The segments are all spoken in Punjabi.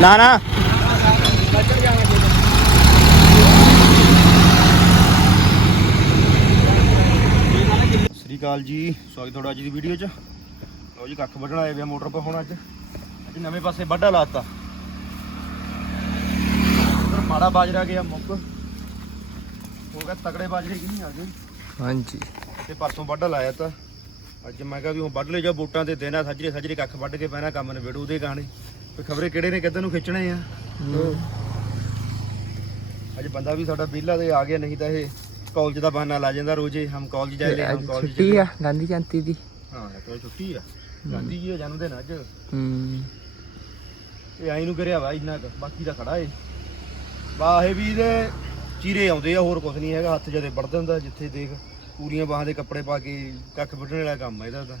ਨਾ ਨਾ। ਸ੍ਰੀ ਅਕਾਲ ਜੀ ਸਵਾਗਤ ਤੁਹਾਡਾ ਅੱਜ ਦੀ ਵੀਡੀਓ 'ਚ। ਲਓ ਜੀ ਕੱਖ ਵੱਢਣ ਆਏ ਵੇ ਮੋਟਰ 'ਤੇ ਹੁਣ ਅੱਜ। ਅੱਜ ਨਵੇਂ ਪਾਸੇ ਵੱਢਾ ਲਾਤਾ। ਉਧਰ ਮਾੜਾ ਬਾਜਰਾ ਗਿਆ ਮੁੱਕ। ਹੋ ਗਿਆ ਤਗੜੇ ਬਾਜਰੇ ਕਿ ਨਹੀਂ ਆ ਗਏ? ਹਾਂਜੀ। ਤੇ ਪਰਸੋਂ ਵੱਢ ਲਾਇਆ ਤਾਂ। ਅੱਜ ਮੈਂ ਕਿਹਾ ਵੀ ਹੁਣ ਵੱਢ ਲੈ ਜਾ ਵੋਟਾਂ ਦੇ ਦਿਨ ਆ ਸੱਜਰੇ ਸੱਜਰੇ ਕੱਖ ਵੱਢ ਕੇ ਪੈਣਾ ਕੰਮ ਨਿਬੇੜੂ ਦੇ ਗਾਣੇ। ਤੇ ਖਬਰੇ ਕਿਹੜੇ ਨੇ ਕਿੱਧਰ ਨੂੰ ਖਿੱਚਣੇ ਆ? ਅੱਜ ਬੰਦਾ ਵੀ ਸਾਡਾ ਵਿਹਲਾ ਤੇ ਆ ਗਿਆ ਨਹੀਂ ਤਾਂ ਇਹ ਕਾਲਜ ਦਾ ਬਹਾਨਾ ਲਾ ਜਾਂਦਾ ਰੋਜ਼ੇ ਹਮ ਕਾਲਜ ਜਾਏ ਹਮ ਅੱਜ ਕਾਲਜ ਛੁੱਟੀ ਆ ਗਾਂਧੀ ਜਯੰਤੀ ਦੀ। ਹਾਂ ਤਾਂ ਛੁੱਟੀ ਆ। ਗਾਂਧੀ ਜੀ ਦਾ ਜਨਮ ਦਿਨ ਅੱਜ। ਹੂੰ। ਇਹ ਆਈ ਨੂੰ ਕਰਿਆ ਵਾ ਇੰਨਾ ਕੁ, ਬਾਕੀ ਦਾ ਖੜਾ ਏ। ਵਾਹੇ ਵੀ ਦੇ ਚੀਰੇ ਆਉਂਦੇ ਆ ਹੋਰ ਕੁਝ ਨਹੀਂ ਹੈਗਾ ਹੱਥ ਜਦੇ ਵੜਦਾ ਹੁੰਦਾ ਜਿੱਥੇ ਦੇਖ ਪੂਰੀਆਂ ਬਾਹਾਂ ਦੇ ਕੱਪੜੇ ਪਾ ਕੇ ਕੱਖ ਵੱਢਣ ਵਾਲਾ ਕੰਮ ਆ ਇਹਦਾ ਤਾਂ।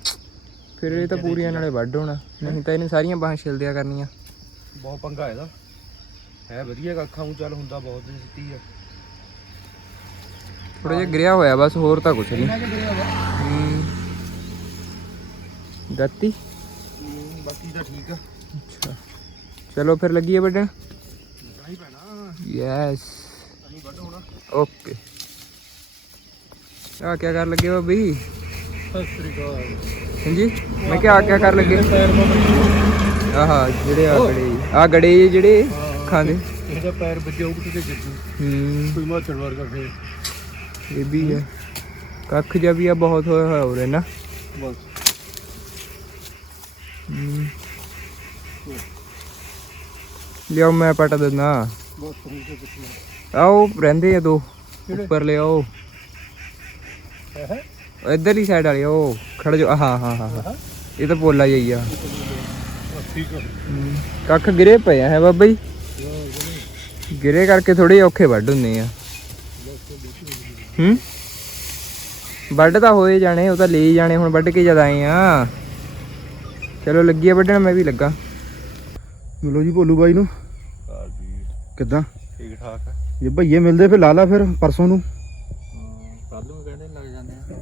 ਫਿਰ ਇਹ ਤਾਂ ਪੂਰੀਆਂ ਨਾਲੇ ਵੱਢ ਹੋਣਾ। ਨਹੀਂ ਤਾਂ ਇਹਨੇ ਸਾਰੀਆਂ ਬਾਹਾਂ ਛਿਲਦਿਆ ਕਰਨੀਆਂ। ਬਹੁਤ ਪੰਗਾ ਇਹਦਾ। ਹੈ ਵਧੀਆ ਕੱਖਾਂ ਨੂੰ ਚੱਲ ਹੁੰਦਾ ਬਹੁਤ ਦਿਨ ਸਿੱਟੀ ਆ। ਥੋੜਾ ਜਿਹਾ ਗਿਰਿਆ ਹੋਇਆ ਬਸ ਹੋਰ ਤਾਂ ਕੁਝ ਨਹੀਂ। ਹੂੰ। ਹੂੰ, ਬਾਕੀ ਤਾਂ ਠੀਕ ਆ। ਅੱਛਾ। ਚਲੋ ਫਿਰ ਲੱਗੀਏ ਵੱਢਣ? ਨਹੀਂ ਪੈਣਾ। ਯੈਸ ਅਸੀਂ ਵੱਢ ਹੋਣਾ। ਓਕੇ। ਆ ਕੀ ਕਰ ਲੱਗੇ ਹੋ ਬਈ ਸਤਿ ਸ੍ਰੀ ਅਕਾਲ। ਹਾਂਜੀ? ਮੈਂ ਕਿਹਾ ਆ ਕੀ ਕਰ ਲੱਗੇ? ਆਹਾ ਜਿਹੜੇ ਆ ਗੜੇ ਆ ਗੜੇ ਜਿਹੜੇ? ਖਾਂਦੇ? ਇਹਦਾ ਪੈਰ ਵੱਜਿਆ ਉਹ ਕਿਤੇ ਗਿੱਜੂ ਹੂੰ। ਕੋਈ ਮਾਛੜ ਵਰਗਾ ਫੇ ਇਹ ਵੀ ਹੈ। ਕੱਖ ਜਿਹਾ ਵੀ ਆ ਬਹੁਤ ਹੋਇਆ ਹੋਇਆ ਹੋ ਰਿਹਾ ਨਾ। ਬਸ। ਹਮ। ਲਿਆਓ ਮੈਂ ਪਟ ਦਿੰਦਾ। ਬਸ ਹੁਣ ਤੇ ਕੁਛ ਆਓ ਰਹਿੰਦੇ ਆ ਦੋ? ਉੱਪਰ ਲਿਆਓ। ਨਹੀਂ ਹੈ? ਇਧਰਲੀ ਸਾਈਡ ਵਾਲੇ ਉਹ ਖੜ ਜਾ ਹਾਂ ਹਾਂ ਹਾਂ ਹਾਂ ਇਹ ਤਾਂ ਪੋਲਾ ਜਾਈ ਆ। ਕੱਖ ਗਿਰੇ ਪਏ ਆ ਹੈ ਬਾਬਾ ਜੀ? ਗਿਰੇ ਕਰਕੇ ਥੋੜੇ ਔਖੇ ਵੱਢ ਹੁੰਦੇ ਆ। ਹੂੰ? ਵੱਢ ਤਾਂ ਹੋਏ ਜਾਣੇ ਉਹ ਤਾਂ ਲੈ ਹੀ ਜਾਣੇ ਹੁਣ ਵੱਢ ਕੇ ਜਦ ਆਏ ਆ। ਚਲੋ ਲੱਗੀ ਆ ਵੱਢਣ ਮੈਂ ਵੀ ਲੱਗਾ। ਮਿਲੋ ਜੀ ਭੋਲੂ ਬਾਈ ਨੂੰ। ਕਿੱਦਾਂ? ਠੀਕ ਠਾਕ ਹੈ ਜੇ ਭਈਏ ਮਿਲਦੇ ਫਿਰ ਲਾ ਲਾ ਫਿਰ ਪਰਸੋਂ ਨੂੰ।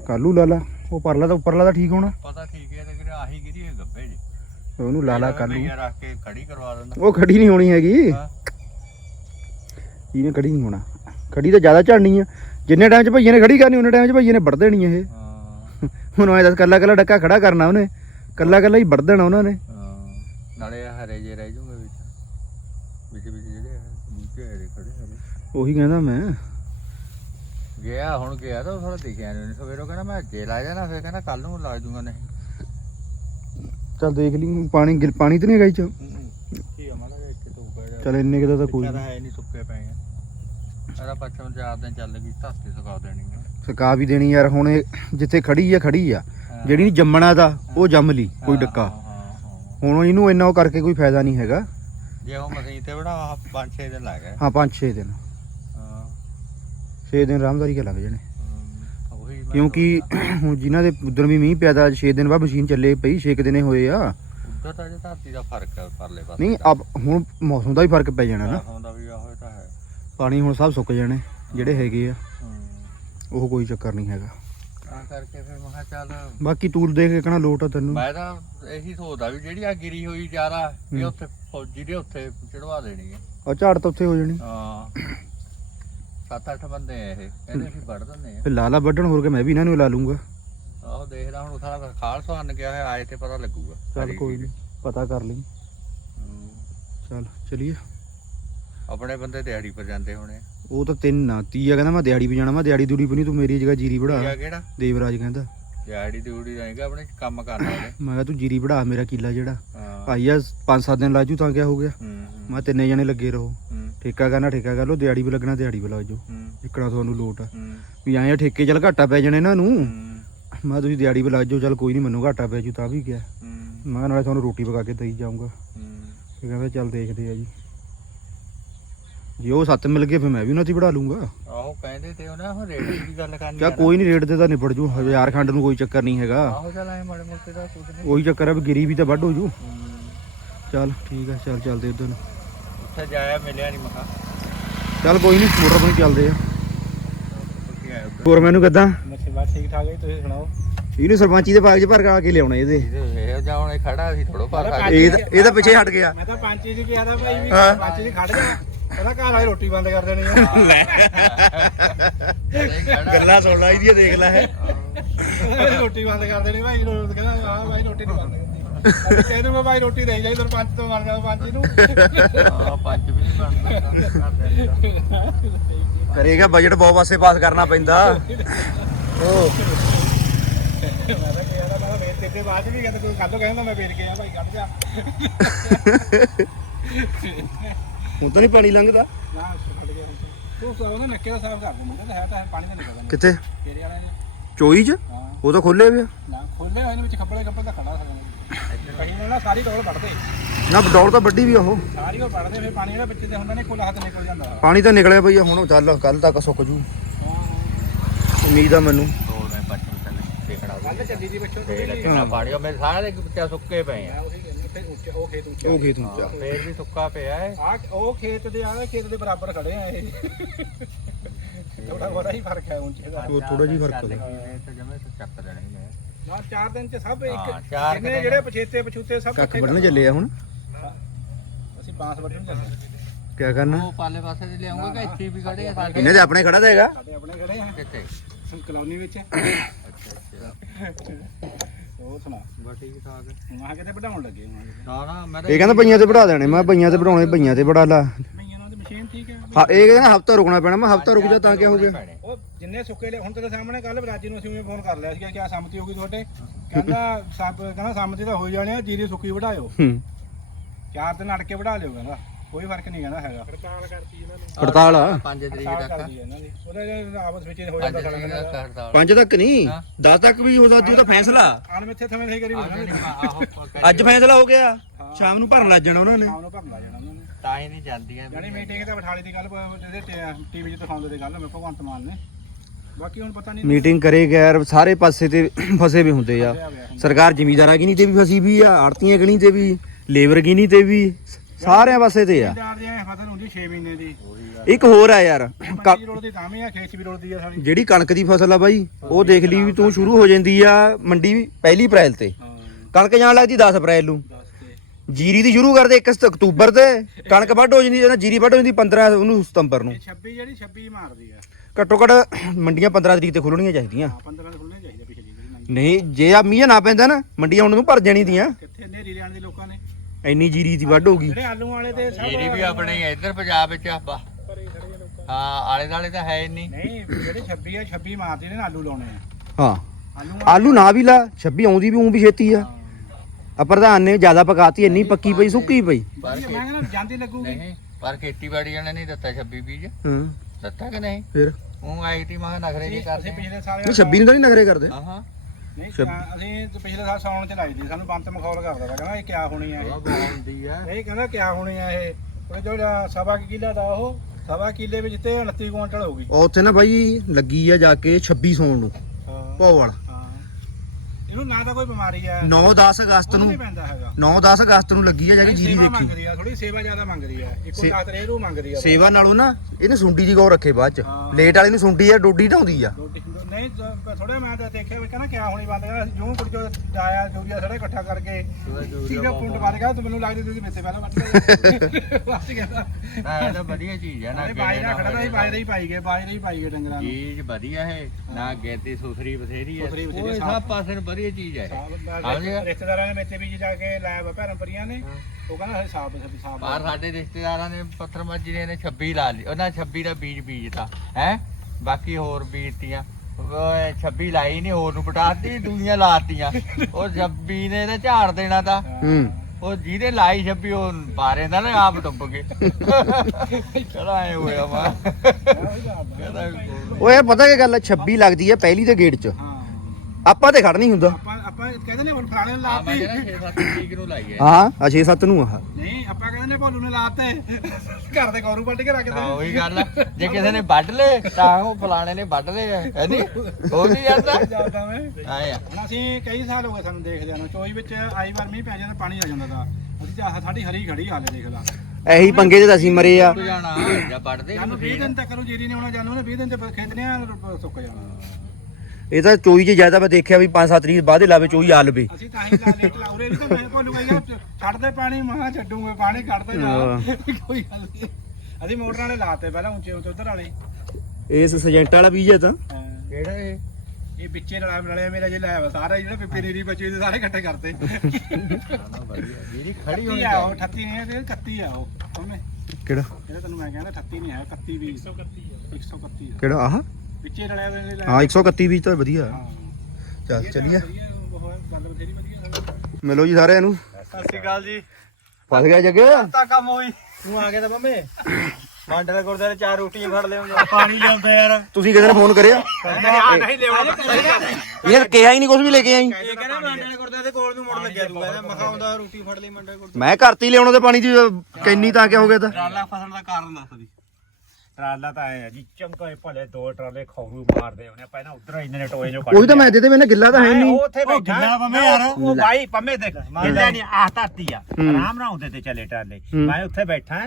ਕੱਲੂ ਲਾ ਲਾ ਉਹ ਪਰਲਾ ਤਾਂ ਉੱਪਰਲਾ ਤਾਂ ਠੀਕ ਹੋਣਾ। ਪਤਾ ਠੀਕ ਹੈ ਤੇ ਕਿ ਆਹੀ ਗਿਰੀ ਹੈ ਗੱਬੇ ਜੀ। ਉਹਨੂੰ ਲਾ ਲਾ ਕੱਲੂ। ਭਈਆ ਰੱਖ ਕੇ ਖੜੀ ਕਰਵਾ ਦਿੰਦਾ। ਉਹ ਖੜੀ ਨਹੀਂ ਹੋਣੀ ਹੈਗੀ। ਇਹਨੇ ਖੜੀ ਨਹੀਂ ਹੋਣਾ। ਖੜੀ ਤਾਂ ਜ਼ਿਆਦਾ ਝੜਨੀ ਆ। ਜਿੰਨੇ ਟਾਈਮ 'ਚ ਭਈਏ ਨੇ ਖੜੀ ਕਰਨੀ ਉਹਨੇ ਟਾਈਮ 'ਚ ਭਈਏ ਨੇ ਵੜ ਦੇਣੀ ਇਹ। ਹਾਂ। ਹੁਣ ਐ ਦੱਸ ਕੱਲਾ ਕੱਲਾ ਡੱਕਾ ਖੜਾ ਕਰਨਾ ਉਹਨੇ। ਕੱਲਾ ਕੱਲਾ ਹੀ ਵੜ ਦੇਣਾ ਉਹਨਾਂ ਨੇ। ਹਾਂ। ਨਾਲੇ ਹਰੇ ਜੇ ਰਹਿ ਜੂਗੇ ਵਿੱਚ। ਵਿੱਚ ਵਿੱਚ ਜਿਹੜੇ ਬੂਝੇ ਹਰੇ ਖੜੇ ਉਹੀ ਕਹਿੰਦਾ ਮੈਂ। ਗਿਆ ਹੁਣ ਗਿਆ ਤਾਂ ਥੋੜਾ ਦਿਖਿਆ ਨਹੀਂ ਸਵੇਰੋਂ ਕਹਿੰਦਾ ਮੈਂ ਅੱਜੇ ਲਾ ਜਾਣਾ ਫਿਰ ਕਹਿੰਦਾ ਕੱਲ ਨੂੰ ਲਾ ਜੂਗਾ ਨਹੀਂ। ਚੱਲ ਦੇਖ ਲਈ ਪਾਣੀ ਗਿਲ ਪਾਣੀ ਤੇ ਨਹੀਂ ਗਈ ਚ? ਕੀ ਚੱਲ ਇੰਨੇ ਕਿਦਾ ਤਾਂ ਕੋਈ ਹੈ ਨਹੀਂ ਸੁੱਕੇ ਪਏ ਆ। ਇਹਦਾ ਪੱਛਮ ਚਾਰ ਦਿਨ ਚੱਲ ਗਈ ਧਰਤੀ ਸੁਕਾ ਦੇਣੀ ਆ। ਸਕਾ ਵੀ ਦੇਣੀ ਯਾਰ ਹੁਣ ਇਹ ਜਿੱਥੇ ਖੜੀ ਆ ਖੜੀ ਆ। ਜਿਹੜੀ ਨਹੀਂ ਜੰਮਣਾ ਦਾ ਉਹ ਜੰਮ ਲਈ ਕੋਈ ਡੱਕਾ। ਹੁਣ ਇਹਨੂੰ ਇੰਨਾ ਉਹ ਕਰਕੇ ਕੋਈ ਫਾਇਦਾ ਨਹੀਂ ਹੈਗਾ। ਜੇ ਉਹ ਮਸ਼ੀਨ ਤੇ ਬਣਾ 5-6 ਦਿਨ ਲੱਗ ਗਏ। ਹਾਂ 5-6 ਦਿਨ। 6 ਦਿਨ ਆਰਾਮਦਾਰੀ ਕੇ ਲੱਗ ਜਾਣੇ। ਹਮ, ਉਹੀ ਮੈਂ ਕਿਉਂਕਿ ਹੁਣ ਜਿਨ੍ਹਾਂ ਦੇ ਉਧਰ ਵੀ ਮੀਂਹ ਪਿਆ ਦਾ 6 ਦਿਨ ਬਾਅਦ ਮਸ਼ੀਨ ਚੱਲੇ ਪਈ 6 ਦਿਨੇ ਹੋਏ ਆ। ਉੱਧਰ ਤਾਂ ਜੇ ਧਰਤੀ ਦਾ ਫ਼ਰਕ ਹੈ ਪਰਲੇ ਪਾਸੇ ਨਹੀਂ ਅਬ ਹੁਣ ਮੌਸਮ ਦਾ ਵੀ ਫ਼ਰਕ ਪੈ ਜਾਣਾ ਨਾ। ਹੁੰਦਾ ਵੀ ਆਹੋ ਇਹ ਤਾਂ ਹੈ। ਪਾਣੀ ਹੁਣ ਸਭ ਸੁੱਕ ਜਾਣੇ ਜਿਹੜੇ ਹੈਗੇ ਆ। ਉਹ ਕੋਈ ਚੱਕਰ ਨਹੀਂ ਹੈਗਾ। ਤਾਂ ਕਰਕੇ ਫਿਰ ਮੈਂ ਕਿਹਾ ਚੱਲ ਬਾਕੀ ਤੂਲ ਦੇਖ ਕੇ ਕਹਣਾ ਲੋਟ ਆ ਤੈਨੂੰ। ਮੈਂ ਤਾਂ ਇਹੀ ਸੋਚਦਾ ਵੀ ਜਿਹੜੀ ਆ ਗਿਰੀ ਹੋਈ ਚਾਰਾ ਇਹ। ਉੱਥੇ ਫੌਜੀ ਦੇ ਉੱਥੇ ਚੜਵਾ ਦੇਣੀ ਹੈ ਆ ਝਾੜ ਤਾਂ ਉੱਥੇ ਹੋ ਜਾਣੀ। ਹਾਂ। ਸੱਤ ਅੱਠ ਬੰਦੇ ਆ ਇਹ ਕਹਿੰਦੇ ਅਸੀਂ ਵੜ ਦਿੰਦੇ ਆ। ਫਿਰ ਲਾਲਾ ਵੱਢਣ ਹੋਰ ਕੇ ਮੈਂ ਵੀ ਇਹਨਾਂ ਨੂੰ ਲਾ ਲੂੰਗਾ। ਆਹੋ ਦੇਖਦਾ ਹੁਣ ਸਾਰਾ ਖਾਲਸਾ ਹਨ ਗਿਆ ਹੈ ਆਏ ਤੇ ਪਤਾ ਲੱਗੂਗਾ। ਚੱਲ ਕੋਈ ਨਹੀਂ ਪਤਾ ਕਰ ਲਈ। ਹਮ, ਚੱਲ ਚਲੀਏ। ਆਪਣੇ ਬੰਦੇ ਦਿਹਾੜੀ ਪਰ ਜਾਂਦੇ ਹੋਣੇ ਉਹ ਤਾਂ ਤਿੰਨ ਆ ਤੀਆ ਕਹਿੰਦਾ ਮੈਂ ਦਿਹਾੜੀ 'ਤੇ ਜਾਣਾ ਮੈਂ ਦਿਹਾੜੀ ਦੂੜੀ ਪਣੀ ਤੂੰ ਮੇਰੀ ਜਗ੍ਹਾ ਜੀਰੀ ਵੜਾ। ਕਿਹੜਾ? ਦੇਵਰਾਜ ਕਹਿੰਦਾ। ਦਿਹਾੜੀ ਦਿਹੜੀ ਜਾਏਗਾ ਆਪਣੇ ਕੰਮ ਕਰਨਾ ਉਹਨੇ। ਮੈਂ ਕਿਹਾ ਤੂੰ ਜੀਰੀ ਵੜਾ ਮੇਰਾ ਕਿੱਲਾ ਜਿਹੜਾ। ਹਾਂ। ਭਾਈ ਆ 5-7 ਦਿਨ ਲਾਜੂ ਤਾਂ ਕਿਆ ਹੋ ਗਿਆ। ਹੂੰ ਹੂੰ, ਮੈਂ ਤਿੰਨੇ ਜਣੇ ਲੱਗੇ ਰਹੋ। ਹੂੰ। ਠੇਕਾ ਕਰਨਾ ਠੇਕਾ ਕਰ ਲਓ ਦਿਹਾੜੀ ਵੀ ਲੱਗਣਾ ਦਿਹਾੜੀ ਵੀ ਲਾਜੋ ਹੂੰ। ਇਕੜਾ ਤੁਹਾਨੂੰ ਲੋਟ ਆ। ਹੂੰ। ਵੀ ਆਏ ਆ ਠੇਕੇ ਚੱਲ ਘਾਟਾ ਪੈ ਜਾਣਾ ਇਹਨਾਂ ਨੂੰ। ਹੂੰ, ਮੈਂ ਕਿਹਾ ਤੁਸੀਂ ਦਿਹਾੜੀ ਵੀ ਲਾਜੋ ਚੱਲ ਕੋਈ ਨਹੀਂ ਮੈਨੂੰ ਘਾਟਾ ਪੈ ਜੂ ਤਾਂ ਵੀ ਗਿਆ ਹੂੰ। ਮੈਂ ਕਿਹਾ ਨਾਲੇ ਤੁਹਾਨੂੰ ਰੋਟੀ ਪਕਾ ਕੇ ਦੇਈ ਜਾਊਂਗਾ। ਹੂੰ। ਕਹਿੰਦਾ ਚੱਲ ਦੇਖਦੇ ਆ ਜੀ। ਜੇ ਉਹ ਸੱਤ ਮਿਲ ਗਏ ਫਿਰ ਮੈਂ ਵੀ ਉਹਨਾਂ ਦੀ ਵੜਾ ਲੂੰਗਾ ਆਹੋ ਕਹਿੰਦੇ ਤੇ ਉਹਨਾਂ ਹੁਣ ਰੇਟ ਦੀ ਗੱਲ ਕਰਨੀ ਕਿਆ ਆ ਨਾ। ਕੋਈ ਨਹੀਂ ਰੇਟ ਤੇ ਤਾਂ ਨਿਬੜ ਜੂ। ਹਜ਼ਾਰ ਖੰਡ ਨੂੰ ਕੋਈ ਚੱਕਰ ਨਹੀਂ ਹੈਗਾ। ਆਹੋ ਚੱਲ ਐ ਮਾੜੇ ਮੋਟੇ ਦਾ ਕੁਝ ਨਹੀਂ ਉਹੀ ਚੱਕਰ ਆ ਵੀ ਗਿਰੀ ਵੀ ਤਾਂ ਵੱਢ ਹੋ ਜੂ। ਹੂੰ, ਚੱਲ ਠੀਕ ਆ ਚੱਲ ਚੱਲਦੇ ਉਧਰ ਨੂੰ। ਉੱਥੇ ਜਾਇਆ ਮਿਲਿਆ ਨਹੀਂ ਮਖਾ ਚੱਲ ਕੋਈ ਨਹੀਂ ਮੋਟਰ ਤੋਂ ਹੀ ਚੱਲਦੇ ਆ। ਹੋਰ ਮੈਨੂੰ ਕਿੱਦਾਂ? ਮੱਛੀ ਬਾਤ ਠੀਕ ਠਾਕ ਹੈ ਤੁਸੀਂ ਸੁਣਾਓ? ਇਹਨੂੰ ਸਰਪੰਚੀ ਦੇ ਬਾਗ 'ਚ ਭਰ ਕੇ ਆ ਕੇ ਲਿਆਉਣਾ ਇਹਦੇ। ਇਹ ਜਾ ਹੁਣ ਇਹ ਖੜਾ ਸੀ ਥੋੜੋ ਸਕਦੇ ਇਹ ਤਾਂ ਇਹ ਤਾਂ ਪਿੱਛੇ ਹਟ ਗਿਆ। ਮੈਂ ਤਾਂ ਪੰਜ ਜੀ ਕਿਹਾ ਤਾਂ ਭਾਈ ਵੀ। ਪੰਜ ਜੀ ਖੜ ਜਾ। ਕਹਿੰਦਾ ਘਰ ਵਾਲੇ ਰੋਟੀ ਬੰਦ ਕਰ ਦੇਣੀ ਆ। ਗੱਲਾਂ ਸੁਣ ਲਾ ਇਹਦੀਆਂ ਦੇਖ ਲੈ। ਰੋਟੀ ਬੰਦ ਕਰ ਦੇਣੀ ਭਾਈ। ਨੂੰ ਕਹਿੰਦਾ ਹਾਂ ਭਾਈ ਰੋਟੀ ਨਹੀਂ ਬੰਦ ਅਸੀਂ ਕਹਿ ਦੂੰਗਾ ਭਾਈ ਰੋਟੀ ਦੇ ਜਾਈ ਸਰਪੰਚ ਤੋਂ ਮੰਨ ਜਾ ਪੰਜ ਨੂੰ। ਹਾਂ ਪੰਜ ਵੀ ਨਹੀਂ ਬਣਦਾ। ਕਰੇਗਾ ਬਜਟ ਬਹੁਤ ਪਾਸੇ ਪਾਸ ਕਰਨਾ ਪੈਂਦਾ। ਉਹ। ਮੈਂ ਤਾਂ ਕਿਹਾ ਤਾਂ ਮੈਂ ਤਾਂ ਵੇਚ ਦਿੱਤੇ ਬਾਅਦ ਚ ਵੀ ਕਹਿੰਦਾ ਤੂੰ ਕੱਲ ਕਹਿੰਦਾ ਮੈਂ ਵੇਚ ਕੇ ਆ ਭਾਈ ਕੱਢ ਜਾ ਹੁਣ ਤਾਂ ਨਹੀਂ ਪਾਣੀ ਲੰਘਦਾ। ਨਾ ਕੱਢ ਗਿਆ ਹੁਣ ਤਾਂ। ਤੂੰ ਸੋ ਨਾ ਨੱਕੇ ਦਾ ਸਾਫ਼ ਕਰ ਦੇ ਮੁੰਡੇ ਤਾਂ ਹੈ ਤਾਂ ਹੈ, ਪਾਣੀ ਤਾਂ ਨਿਕਲਦਾ ਨਹੀਂ ਕਿੱਥੇ? ਤੇਰੇ ਵਾਲੇ ਦੇ। ਚੋਈ 'ਚ? ਉਹ ਤਾਂ ਖੋਲੇ ਪਿਆ ਨਾ ਖੋਲੇ ਹੋਏ ਨੇ ਵਿੱਚ ਕੱਪੜੇ ਕੱਪੜੇ ਤਾਂ ਖੜਾ ਸਕਦੇ। ਨੇ ਸਾਰੀ ਡੋਲ ਨਾ ਤਾਂ ਵੱਡੀ ਵੀ ਆ ਉਹ। ਸਾਰੀ ਉਹ ਵੜਦੇ ਫਿਰ ਪਾਣੀ ਜਿਹੜਾ ਵਿੱਚ ਤੇ ਹੁੰਦਾ ਨੇ ਕੋਲ ਹੱਥ ਨਿਕਲ ਜਾਂਦਾ। ਪਾਣੀ ਤਾਂ ਨਿਕਲਿਆ ਪਈ ਆ ਹੁਣ ਚੱਲ ਕੱਲ ਤੱਕ ਸੁੱਕ ਜੂ। ਉਮੀਦ ਆ ਮੈਨੂੰ। ਦੋ ਮੈਂ ਪੱਛਮ ਚੱਲ ਦੇਖਣਾ ਕੱਲ ਚੱਲੀ ਦੀ ਬੱਚੋ ਤੇ ਕਿੰਨਾ ਪਾਣੀ ਆ, ਮੇਰੇ ਸਾਰੇ ਬੱਚਾ ਸੁੱਕੇ ਪਏ ਆ। ਉਹੀ ਕਹਿੰਦੇ ਫਿਰ ਉੱਚਾ ਉਹ ਖੇਤ ਉੱਚਾ। ਉਹ ਖੇਤ ਨੂੰ ਚਾ ਫੇਰ ਵੀ ਸੁੱਕਾ ਪਿਆ ਹੈ ਆ ਉਹ ਖੇਤ ਦੇ ਆ ਖੇਤ ਦੇ ਬਰਾਬਰ ਖੜੇ ਆ ਇਹ। ਥੋੜਾ ਬੜਾ ਹੀ ਫ਼ਰਕ ਹੈ ਉੱਚੇ ਦਾ। ਉਹ ਥੋੜਾ ਜਿਹਾ ਫ਼ਰਕ ਨੇ ਤੇ ਜਮੇ ਚੱਕ ਦੇਣੇ ਨੇ। ਨਾ ਚਾਰ ਦਿਨ ਚ ਸਭ ਹਾਂ, ਇੱਕ ਚਾਰ ਜਿੰਨੇ ਦਿਨ। ਜਿਹੜੇ ਪਛੇਤੇ ਪਛੂਤੇ ਸਭ ਕੱਖ ਇਕੱਠੇ ਵੱਢਣ ਚੱਲੇ ਆ ਹੁਣ? ਅਸੀਂ ਬਾਂਸ ਵੱਢਣ ਚੱਲੇ ਕਿਆ ਕਰਨਾ? ਉਹ ਪਾਲੇ ਪਾਸੇ ਦੇ ਲਿਆਉਂਗਾ ਕਿ ਇੱਥੇ ਵੀ ਖੜੇ ਆ ਸਾਡੇ? ਇਹਨੇ ਤੇ ਆਪਣੇ ਖੜਾ ਤਾਂ ਹੈਗਾ? ਸਾਡੇ ਆਪਣੇ ਖੜੇ ਆ। ਕਿੱਥੇ? ਕਲੋਨੀ ਵਿੱਚ। ਅੱਛਾ ਉਹ ਸੁਣਾ? ਬਾ ਠੀਕ ਠਾਕ। ਹੈ ਮਾਹ ਕਿਤੇ ਵਧਾਉਣ ਲੱਗੇ ਕਿਤੇ ਨਾ ਨਾ ਮੈਂ ਇਹ ਕਹਿੰਦਾ ਪਈਆਂ ਤੇ ਵਧਾ ਦੇਣੇ। ਮੈਂ ਕਿਹਾ ਪਈਆਂ ਤੇ ਵਧਾਉਣੇ ਪਈਆਂ ਤੇ ਵਧਾ ਲਾ। ਮਈਆਂ ਨਾਲ ਦੀ ਮਸ਼ੀਨ ਠੀਕ ਹੈ ਹਾਂ ਇਹ ਕਹਿੰਦਾ ਹਫਤਾ ਰੁਕਣਾ ਪੈਣਾ। ਮੈਂ ਹਫਤਾ ਰੁਕ ਜਾ ਤਾਂ ਕਿਆ ਹੋ ਗਿਆ? ਉਹ ਜਿੰਨੇ ਸੁੱਕੇ ਲੈ ਹੁਣ ਤੇਰੇ ਸਾਹਮਣੇ ਕੱਲ ਰਾਜੀ ਨੂੰ ਅਸੀਂ ਵੀ ਫੋਨ ਕਰ ਲਿਆ ਸੀਗਾ ਕਿ ਆ ਸੰਮਤੀ ਹੋ ਗਈ ਤੁਹਾਡੇ। ਕਹਿੰਦਾ ਸਭ ਕਹਿੰਦਾ ਸੰਮਤੀ ਤਾਂ ਹੋ ਜਾਣੀ ਆ ਜੀਰੀ ਸੁੱਕੀ ਵਢਾਇਓ। ਹੂੰ। ਚਾਰ ਦਿਨ ਅੜ ਕੇ ਵਢਾ ਲਿਓ ਕਹਿੰਦਾ ਕੋਈ ਫ਼ਰਕ ਨਹੀਂ ਕਹਿੰਦਾ ਹੈਗਾ। ਹੜਤਾਲ ਕਰਤੀ ਇਹਨਾਂ ਨੇ। ਹੜਤਾਲ ਆ? 5 ਤਰੀਕ ਹੜਤਾਲ ਤੱਕ। ਹੈ ਇਹਨਾਂ ਦੀ। ਉਹਦੇ ਆਪਸ ਵਿੱਚ ਹੋ 5 ਜਾਂਦਾ ਤਰੀਕ ਸਾਡਾ ਤੱਕ ਹੜਤਾਲ ਪੰਜ ਤੱਕ ਨਹੀਂ? ਹਾਂ। 10 ਤੱਕ ਵੀ ਹੋ ਸਕਦੀ ਉਹਦਾ ਫੈਸਲਾ। ਅਣਮਿੱਥੇ ਸਮੇਂ ਨਹੀਂ ਕਰੀ ਹੋਣਾ ਨੇ। ਆਹੋ ਅੱਜ ਫੈਸਲਾ ਹੋ ਗਿਆ। ਸ਼ਾਮ ਨੂੰ ਭਰਨ ਲੱਗ ਜਾਣਾ ਉਹਨਾਂ ਨੇ। ਸ਼ਾਮ ਨੂੰ ਭਰਨਾ ਜਾਣਾ ਉਹਨਾਂ ਨੇ। ਤਾਂ ਹੀ ਨਹੀਂ ਜਾਂਦੀਆਂ ਜਾਨੀ ਮੀਟਿੰਗ ਤਾਂ ਬਿਠਾਲੀ ਦੀ ਗੱਲ ਟੀਵੀ 'ਚ ਦਿਖਾਉਂਦੇ ਤੇ ਗੱਲ ਮੈਂ ਭਗਵੰਤ ਮਾਨ ਨੇ। ਬਾਕੀ ਹੁਣ ਪਤਾ ਨਹੀਂ ਮੀਟਿੰਗ ਕਰੇ ਗੈਰ ਸਾਰੇ ਪਾਸੇ ਤੇ ਫਸੇ ਵੀ ਹੁੰਦੇ ਆ। ਸਰਕਾਰ ਜ਼ਿਮੀਦਾਰਾਂ ਗਿਣੀ ਤੇ ਵੀ ਫਸੀ ਵੀ ਆ ਆੜਤੀਆਂ ਗਿਣੀ ਤੇ ਵੀ ਲੇਬਰ ਗਿਣੀ ਤੇ ਵੀ ਸਾਰਿਆਂ ਪਾਸੇ ਤੇ ਆ। ਜ਼ਿਮੀਦਾਰ ਦੀ ਐਂ ਫਸਲ ਹੁੰਦੀ 6 ਮਹੀਨੇ ਦੀ। ਇੱਕ ਹੋਰ ਆ ਯਾਰ ਕ- ਪੰਜੀ ਰੋੜਦੀ ਤਾਂ ਵੀ ਆ ਖੇਤ 'ਚ ਵੀ ਰੋੜਦੀ ਆ ਸਾਡੀ ਜਿਹੜੀ ਕਣਕ ਦੀ ਫਸਲ ਆ ਬਾਈ ਉਹ ਦੇਖ ਲਈ ਵੀ ਤੂੰ ਸ਼ੁਰੂ ਹੋ ਜਾਂਦੀ ਆ ਮੰਡੀ ਪਹਿਲੀ ਅਪ੍ਰੈਲ ਤੇ। ਹਾਂ। ਕਣਕ ਜਾਣ ਲੱਗਦੀ 10 ਅਪ੍ਰੈਲ ਨੂੰ। ਦੱਸ ਤੇ। ਜੀਰੀ ਦੀ ਸ਼ੁਰੂ ਕਰਦੇ 1 ਅਕਤੂਬਰ ਤੇ ਕਣਕ ਵੱਢ ਹੋ ਜਾਂਦੀ ਹੈ ਜੀਰੀ ਵੱਢ ਹੋ ਜਾਂਦੀ 15 ਉਹਨੂੰ ਸਤੰਬਰ ਨੂੰ। ਇਹ 26 ਜਿਹੜੀ 26 ਮਾਰਦੀ ਆ। ਘੱਟੋ ਘੱਟ ਮੰਡੀਆਂ 15 ਤਰੀਕ ਤੇ ਖੁੱਲਣੀਆਂ ਚਾਹੀਦੀਆਂ। ਹਾਂ 15 ਦੇ ਖੁੱਲਣੇ ਚਾਹੀਦੇ ਪਿਛਲੀ ਜਿਹੜੀ ਮੰਡੀ ਨਹੀਂ ਜੇ ਆ ਮੀਂਹ ਨਾ ਪੈਂਦਾ ਨਾ ਮੰਡੀਆਂ ਹੁਣ ਨੂੰ ਭਰ ਜਾਣੀ ਦੀਆਂ। ਕਿੱਥੇ ਨੇਰੀ ਲੈਣ ਦੇ ਲੋਕਾਂ ਨੇ? ਇੰਨੀ ਜੀਰੀ ਦੀ ਵੱਢ ਹੋਗੀ ਜਿਹੜੇ ਆਲੂ ਵਾਲੇ ਤੇ ਸਭ ਜੀਰੀ ਵੀ ਆਪਣੇ ਹੀ ਆ, ਇੱਧਰ ਪੰਜਾਬ ਵਿੱਚ ਆਪਾਂ। ਭਰੇ ਖੜੇ ਆ ਲੋਕਾਂ। ਹਾਂ ਆਲੇ ਦਾਲੇ ਤਾਂ ਹੈ ਹੀ ਨਹੀਂ ਨਹੀਂ ਜਿਹੜੇ 26 ਆ 26 ਮਾਰਦੇ ਨੇ ਨਾ ਆਲੂ ਲਾਉਣੇ ਆ। ਹਾਂ। ਆਲੂ ਆਲੂ ਨਾ ਵੀ ਲਾ 26 ਆਉਂਦੀ ਵੀ ਉਂ ਵੀ ਛੇਤੀ ਆ। ਆ ਪ੍ਰਧਾਨ ਨੇ ਜ਼ਿਆਦਾ ਪਕਾਤੀ ਇੰਨੀ ਪੱਕੀ ਪਈ ਸੁੱਕੀ ਪਈ। ਮੈਂ ਕਹਿੰਦਾ ਜਾਂਦੀ ਲੱਗੂਗੀ। ਨਹੀਂ ਪਰ ਖੇਤੀਬਾੜੀ ਵਾਲਿਆਂ ਨੇ ਨਹੀਂ ਦਿੱਤਾ 26 ਬੀਜ। ਹਾਂ। ਦਿੱਤਾ ਕਿ ਨਹੀਂ? ਫਿਰ? ਉਹ ਆਈਟੀ ਮਹਾ ਨਖਰੇ ਕੀ ਅਸੀਂ ਕਰਦੇ ਪਿਛਲੇ ਸਾਲ ਇਹ 26 ਨੂੰ ਤਾਂ ਨਹੀਂ ਨਖਰੇ ਕਰਦੇ? ਹਾਂ ਹਾਂ। ਨਹੀਂ ਅਸੀਂ ਤਾਂ ਪਿਛਲੇ ਸਾਲ ਸਾਉਣ ਚ ਲਾਈ ਦੀ ਸਾਨੂੰ ਬੰਤ ਮਖੌਲ ਕਰਦਾ ਤਾ ਕਹਿੰਦਾ ਇਹ ਕਿਆ ਹੋਣੀ ਆ ਇਹ? ਹੁੰਦੀ ਆ। ਇਹ ਕਹਿੰਦਾ ਕਿਆ ਹੋਣੀ ਆ ਇਹ? ਉਹ ਜਿਹੜਾ ਸਵਾ ਕੁ ਕਿੱਲਾ ਦਾ ਉਹ ਸਵਾ ਕਿੱਲੇ ਵਿੱਚ ਤੇ 29 ਕੁਇੰਟਲ ਹੋ ਗਈ। ਉਹ ਉੱਥੇ ਨਾ ਬਾਈ ਲੱਗੀ ਆ ਜਾ ਕੇ 26 ਸੌਣ ਨੂੰ। ਹਾਂ। ਇਹਨੂੰ ਨਾ ਤਾਂ ਕੋਈ ਬਿਮਾਰੀ ਆ। 9-10 ਅਗਸਤ ਨੂੰ ਨਹੀਂ ਪੈਂਦਾ ਹੈਗਾ। 9-10 ਅਗਸਤ ਨੂੰ ਲੱਗੀ ਆ ਜਾ ਕੇ ਜੀਰੀ ਸੇਵਾ ਦੇਖੀ। ਮੰਗਦੀ ਆ ਥੋੜੀ ਸੇਵਾ ਜ਼ਿਆਦਾ ਮੰਗਦੀ ਆ। ਇੱਕੋ ਸੇ- ਦਾਤ ਰੇ ਰੂ ਮੰਗਦੀ ਆ। ਸੇਵਾ ਨਾਲੋਂ ਨਾ ਇਹਨੇ ਸੁੰਡੀ ਦੀ ਗੌਰ ਰੱਖੇ ਬਾਅਦ ਚ। ਹਾਂ। ਲੇਟ ਵਾਲੇ ਨੂੰ ਸੁੰਡੀ ਆ ਡੋਡੀ ਢਾਉਂਦੀ ਆ। ਰੋਟੀ ਨਹੀਂ ਥੋੜੇ ਮੈਂ ਤਾਂ ਦੇਖਿਆ ਵੀ ਕਹਿੰਦਾ ਕਿਆ ਹੋਣੀ ਬੰਦ ਕਰ ਜੂੰ ਕੁਝ ਜੋ ਜਾਇਆ ਜੂਰੀਆ ਥੋੜਾ ਇਕੱਠਾ ਕਰਕੇ ਆ। ਪੁੰਡ ਬੰਦ ਕਰ ਤੇ ਮੈਨੂੰ ਲੱਗਦਾ ਤੁਸੀਂ ਮੇਤੇ ਪਹਿਲਾਂ ਵੱਟ ਗਿਆ ਇਹ ਤਾਂ ਵਧੀਆ ਚੀਜ਼ ਆ ਨਾ ਬਾਈ ਦਾ ਖੜਾ ਤਾਂ ਹੀ ਬਾਈ ਦਾ ਹੀ ਪਾਈ ਗਏ ਬਾਈ ਦਾ ਹੀ ਪਾਈ ਗਏ ਡੰਗਰਾਂ ਨੂੰ। ਚੀਜ਼ ਵਧੀਆ ਹੈ। ਨਾ ਗੇਤੀ ਸੁਥਰੀ ਬਥੇਰੀ ਹੈ ਉਹ। ਸਭ ਪਾਸੇ ਨੂੰ ਵਧੀਆ ਚੀਜ਼ ਹੈ। ਰਿਸ਼ਤੇਦਾਰਾਂ ਨੇ ਮੇਤੇ ਵੀ ਜਾ ਕੇ ਲਾਇਆ ਵਾ ਭੈਣ ਪਰੀਆਂ ਨੇ। ਉਹ ਕਹਿੰਦਾ ਹੇ ਸਾਬ ਸਭੀ ਸਾਬ ਬਾਹਰ ਸਾਡੇ ਰਿਸ਼ਤੇਦਾਰਾਂ ਨੇ ਪੱਥਰ ਮੱਜਰੇ ਨੇ 26 ਲਾ ਲਈ। ਉਹਨਾਂ 26 ਦਾ ਬੀਜ ਬੀਜਤਾ ਹੈ? ਬਾਕੀ ਹੋਰ ਬੀਜਤੀਆਂ। ਉਹ 26 ਲਾਈ ਨਹੀਂ ਹੋਰ ਨੂੰ ਪਟਾਤੀ ਦੂਈਆਂ ਲਾਤੀਆਂ। ਉਹ 26 ਨੇ ਤੇ ਝਾੜ ਦੇਣਾ ਤਾਂ। ਹੂੰ। ਉਹ ਜਿਹਦੇ ਲਾਈ 26 ਉਹ ਪਾਰੇ ਦਾ ਨਾ ਆਪ ਡੁੱਬ ਗਏ। ਚਲਾ ਐ ਹੋਇਆ ਵਾ? ਕਹਿੰਦਾ ਓਏ ਪਤਾ ਕੀ ਗੱਲ ਆ? 26 ਲੱਗਦੀ ਆ ਪਹਿਲੀ ਤੇ ਗੇਟ 'ਚ। ਆਪਾਂ ਤੇ ਖੜ ਨਹੀਂ ਹੁੰਦਾ। ਆਪਾਂ ਆਪਾਂ ਕਹਿੰਦੇ ਨੇ ਹੁਣ ਫਲਾਣੇ ਨੇ ਆ ਮੈਂ ਲਾਤੇ ਜਿਹੜਾ 6-7 ਤਰੀਕ ਨੂੰ ਲਾਈ ਹੈ। ਹਾਂ ਆ 6-7 ਨੂੰ ਆ। ਨਹੀਂ ਆਪਾਂ ਕਹਿੰਦੇ ਨੇ ਭੋਲੂ ਨੇ ਲਾਤੇ ਘਰ ਦੇ ਗੌਰੂ ਵੱਢ ਕੇ ਰੱਖਦੇ ਹਾਂ ਉਹੀ ਗੱਲ ਆ। ਜੇ ਕਿਸੇ ਨੇ ਵੱਢ ਲਏ ਤਾਂ ਉਹ ਫਲਾਣੇ ਨੇ ਵੱਢ ਲਏ ਹੈ ਨਹੀਂ ਉਹ ਨਹੀਂ ਜਾਂਦਾ ਜਾਂਦਾ ਮੈਂ ਆਏ ਆ। ਹੁਣ ਅਸੀਂ ਕਈ ਸਾਲ ਹੋ ਗਏ ਸਾਨੂੰ ਦੇਖਦੇ ਨੂੰ। ਚੋਈ ਵਿੱਚ ਆਈ ਵਾਰ ਮੀਂਹ ਪੈ ਜਾਂਦਾ ਪਾਣੀ ਆ ਜਾਂਦਾ ਦਾ ਅਸੀਂ ਸਾਡੀ ਹਰੀ ਖੜੀ ਹਾਲੇ ਦੇਖ ਲਾ। ਇਹੀ ਪੰਗੇ 'ਚ ਤਾਂ ਅਸੀਂ ਮਰੇ ਆ। ਤੂੰ ਜਾਣਾ ਜਾਂ ਵੱਢਦੇ ਜਾਨੂੰ 20 ਦਿਨ ਤੱਕ ਨੂੰ ਜੀਰੀ ਨੇ ਆਉਣਾ ਜਾਨੂੰ ਨੇ 20 ਦਿਨ ਤੇ ਖੇਤ ਨੇ ਐਨ ਸੁੱਕ ਜਾਣਾ। ਇਹ ਤਾਂ ਚੋਈ 'ਚ ਜ਼ਿਆਦਾ ਮੈਂ ਦੇਖਿਆ ਵੀ 5-7 ਤਰੀਕ ਬਾਅਦ ਹੀ ਲਾਵੇ ਚੋਈ ਆ ਲਵੇ ਅਸੀਂ ਤਾਂ ਹੀ ਲਾ ਲੇਟ ਲਾ ਉਰੇ ਵੀ ਤਾਂ ਮੈਂ ਭੁੱਲ ਗਈ ਛੱਡਦੇ ਪਾਣੀ ਮਹਾ ਛੱਡੂਗੇ ਪਾਣੀ ਕੱਢਦੇ ਜਾ। ਕੋਈ ਗੱਲ ਨਹੀਂ। ਅਸੀਂ ਮੋਟਰ ਵਾਲੇ ਲਾਤੇ ਪਹਿਲਾਂ ਉੱਚੇ ਉੱਚੇ ਉਧਰ ਵਾਲੇ। ਇਸ ਸਜੈਂਟ ਵਾਲਾ ਬੀਜ ਹੈ ਤਾਂ। ਹਾਂ। ਕਿਹੜਾ ਇਹ? ਇਹ ਵਿੱਚੇ ਰਲਾ ਰਲਿਆ ਮੇਰਾ ਜੇ ਲਾਇਆ ਵਾ ਸਾਰਾ ਜਿਹੜਾ ਪਿੱਪੀ ਨੀਰੀ ਬਚੀ ਉਹਦੇ ਸਾਰੇ ਇਕੱਠੇ ਕਰਤੇ ਜਿਹੜੀ ਖੜੀ 38 ਹੋਣੀ ਆ ਉਹ 38 ਨਹੀਂ ਤੇ 31 ਆ ਉਹ। ਸਮਝੇ ਕਿਹੜਾ? ਜਿਹੜਾ ਤੈਨੂੰ ਮੈਂ ਕਹਿੰਦਾ 38 ਨਹੀਂ ਹੈ 31 ਵੀ। 131 131 ਕਿਹੜਾ? ਆਹ? ਵਿੱਚੇ ਰਲਿਆ ਹੋਇਆ ਨੇ ਹਾਂ 131 ਬੀਜ ਤਾਂ ਵਧੀਆ। ਹਾਂ। ਚੱਲ ਚੱਲੀਏ। ਗੱਲ ਬਥੇਰੀ ਵਧੀਆ। ਮਿਲੋ ਜੀ ਸਾਰਿਆਂ ਨੂੰ। ਸਤਿ ਸ਼੍ਰੀ ਅਕਾਲ ਜੀ। ਫਸ ਗਿਆ ਜੱਗੇ? ਤਾਂ ਕੰਮ ਹੋਈ। ਤੂੰ ਆ ਗਿਆ ਤਾਂ ਮੰਮੇ। ਮੰਡਲ ਗੁਰਦਾਰੇ ਚਾਰ ਰੋਟੀਆਂ ਫੜ ਲਿਆਉਂਦਾ ਪਾਣੀ ਲਿਆਉਂਦਾ ਯਾਰ। ਤੁਸੀਂ ਕਿਸੇ ਨੇ ਫੋਨ ਕਰਿਆ? ਆ ਨਹੀਂ ਲਿਆਉਣਾ ਇਹ ਕਿਹਾ ਹੀ ਨਹੀਂ ਕੁਝ ਵੀ ਲੈ ਕੇ ਆਈ। ਇਹ ਕਹਿੰਦਾ ਮੰਡਲ ਗੁਰਦਾਰੇ ਦੇ ਕੋਲ ਨੂੰ ਮੁੜ ਲੱਗਿਆ ਤੂੰ। ਕਹਿੰਦਾ ਮਖਾਉਂਦਾ ਰੋਟੀ ਫੜ ਲਈ ਮੰਡਲ ਗੁਰਦਾਰੇ ਮੈਂ ਘਰਤੀ ਲਿਆਉਣਾ ਤੇ ਪਾਣੀ 'ਚ ਕੈਨੀ ਤਾਂ ਕਿਆ ਹੋ ਗਿਆ ਤਾਂ। ਟਰਾਲਾ ਫਸਣ ਦਾ ਕਾਰਨ ਦੱਸ ਦੀ। ਟਰਾਲਾ ਤਾਂ ਆਇਆ ਜੀ ਚੰਗਾ ਭਲੇ ਦੋ ਟਰਾਲੇ ਖੌਰੂ ਮਾਰਦੇ ਉਹਨੇ ਪਹਿਲਾਂ ਉਧਰ ਇੰਨੇ ਨੇ ਟੋਏ ਜੋ ਉਹੀ ਤਾਂ ਮੈਂ ਦੇ ਦੇ ਮੈਨੇ ਗਿੱਲਾ ਤਾਂ ਹੈ ਨਹੀਂ। ਉਹ ਉੱਥੇ ਬੈਠਾ। ਗਿੱਲਾ ਪੰਮੇ ਯਾਰ। ਉਹ ਭਾਈ ਪੰਮੇ ਦੇਖ ਗਿੱਲਾ। ਨਹੀਂ ਆਹ ਧਰਤੀ ਆ। ਹੂੰ। ਆਰਾਮ ਨਾਲ ਹੁੰਦੇ ਤੇ ਚੱਲੇ ਟਰਾਲੇ। ਹੂੰ। ਮੈਂ ਉੱਥੇ ਬੈਠਾ।